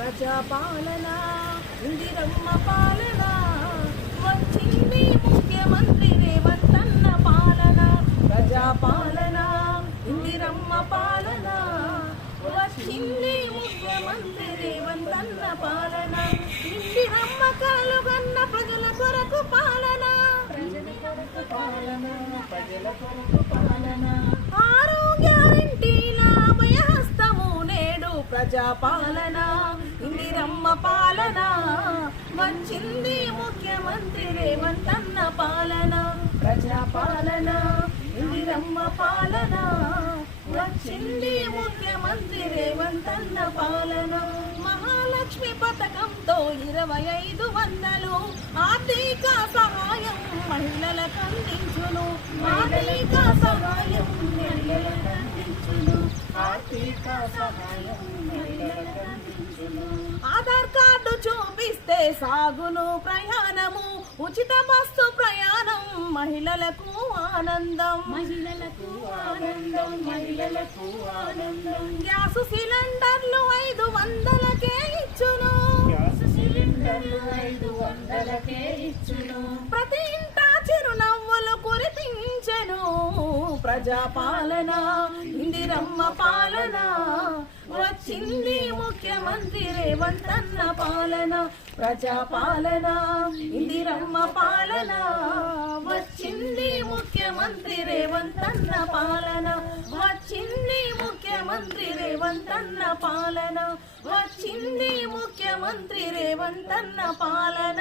ప్రజాపాలన ఇందిరమ్మ పాలన వచ్చింది ముఖ్యమంత్రి రేవంతన్న పాలన ప్రజాపాలన ఇందిరమ్మ పాలన వచ్చింది ముఖ్యమంత్రి రేవంతన్న పాలన ఇందిరమ్మ కలుగన్న ప్రజల కొరకు పాలన ఆరోగ్యారింటిల అభయహస్తము నేడు ప్రజాపాలన ఇందిరమ్మ పాలన వచ్చింది ముఖ్యమంత్రి రేవంతన్న పాలన ప్రజాపాలన ఇందిరమ్మ పాలన వచ్చింది ముఖ్యమంత్రి రేవంతన్న పాలన మహాలక్ష్మి పథకంతో 2500 ఆర్థిక సహాయం మహిళలకు అందించును ఆర్థిక సహాయం మహిళలకు అందించును ఆర్థిక సహాయం మహిళలకు అందించును ఆధార్ కార్డు చూపిస్తే సాగును ప్రయాణము ఉచిత బస్సు ప్రయాణం మహిళలకు ఆనందం మహిళలకు ఆనందం మహిళలకు ఆనందం గ్యాస్ సిలిండర్లు 500కే ఇచ్చును గ్యాస్ సిలిండర్లు 500కే ఇచ్చును ప్రతి ఇంట చిరునవ్వులు కురిపించెను ప్రజాపాలన ఇందిరమ్మ పాలన వచ్చింది ముఖ్యమంత్రి రేవంతన్న పాలన ప్రజాపాలన ఇందిరమ్మ పాలన వచ్చింది ముఖ్యమంత్రి రేవంతన్న పాలన వచ్చింది ముఖ్యమంత్రి రేవంతన్న పాలన వచ్చింది ముఖ్యమంత్రి రేవంతన్న పాలన